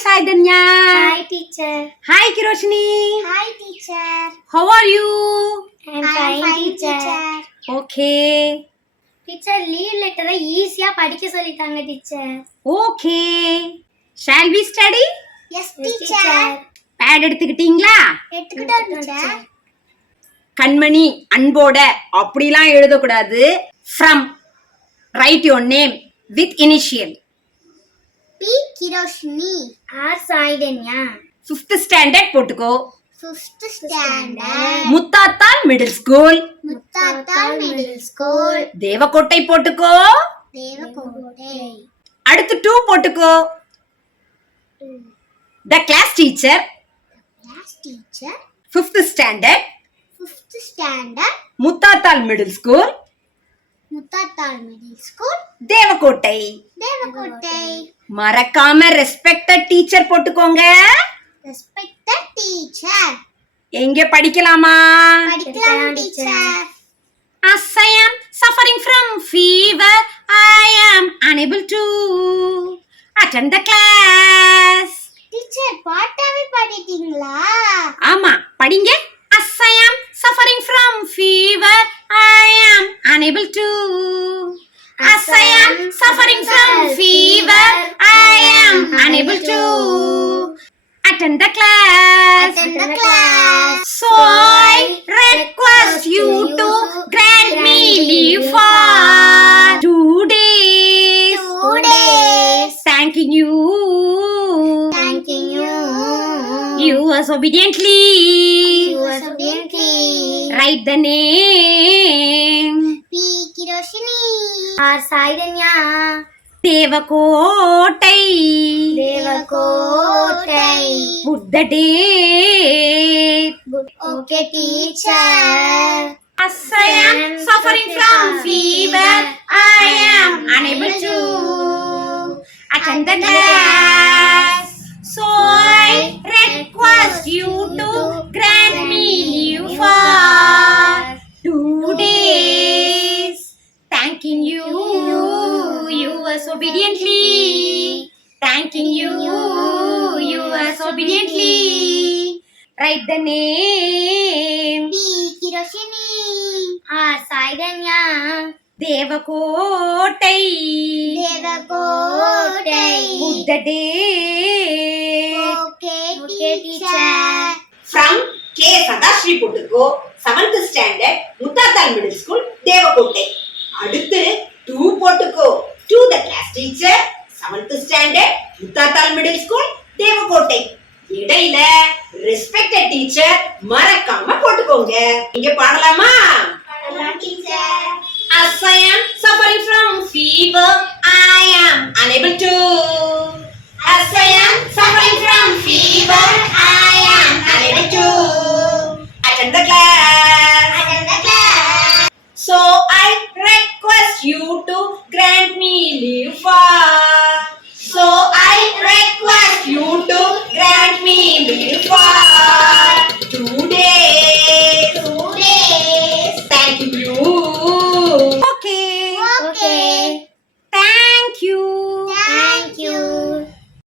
Saidanya. Hi, teacher. Hi, Kiroshini. Hi, teacher. How are you? I'm fine, teacher. Okay. Teacher leave லெட்டரை ஈஸியா படிக்க சொல்லிட்டாங்க teacher Okay. Shall we study? Yes teacher pad எடுத்துக்கிட்டீங்களா எடுத்துக்கிட்டோம் teacher கண்மணி அன்போட அப்படிலாம் எழுதக்கூடாது from write your name with initial P Hiroshini R Saidanya. Fifth standard போட்டுக்கோ. Fifth standard Muthathal middle school Muthathal middle school Devakottai போட்டுக்கோ. தேவகோட்டை அடுத்து டூ போட்டுக்கோ. The class teacher class teacher fifth standard fifth standard Muthathal middle school Muthathal middle school Devakottai Devakottai. மறக்காம respected teacher போட்டுக்கோங்க. Respected teacher எங்க படிக்கலாமா? படிக்கலாம் teacher As I am suffering from fever, I am unable to attend the class. Teacher பாட்டாவே பாடிட்டீங்களா? ஆமா படிங்க. As I am suffering from fever, I am unable to. Attend the class. Attend the class. So I request you to grant me leave for two days. Two days. Thanking you. Thanking you. Yours obediently. You Yours obediently. Write the name. P. Kiroshini. R. Saidanya. Devakotai. The date. Okay, teacher. As I am suffering from fever, I am unable to attend the class. So I request you to grant me leave for two days. Thanking you, yours obediently. Thanking you, viewers obediently. Write the name. P. Hiroshini. R. Saidanya. Devakottai Devakottai Buddha day okay teacher from K Sadashri പൊട്ടുക്കോ seventh standard Muthathal middle school Devakottai അടുത്ത് to പൊട്ടുക്കോ to the class teacher seventh standard Muthathal middle school Devakottai இடையில respected teacher மறக்காம போட்டுக்கோங்க இங்க பாடலாமா As I am suffering from fever, I am unable to. As I am suffering from fever, I am unable to. Attend the class. Attend the class. So I request you to grant me leave for. So I request you to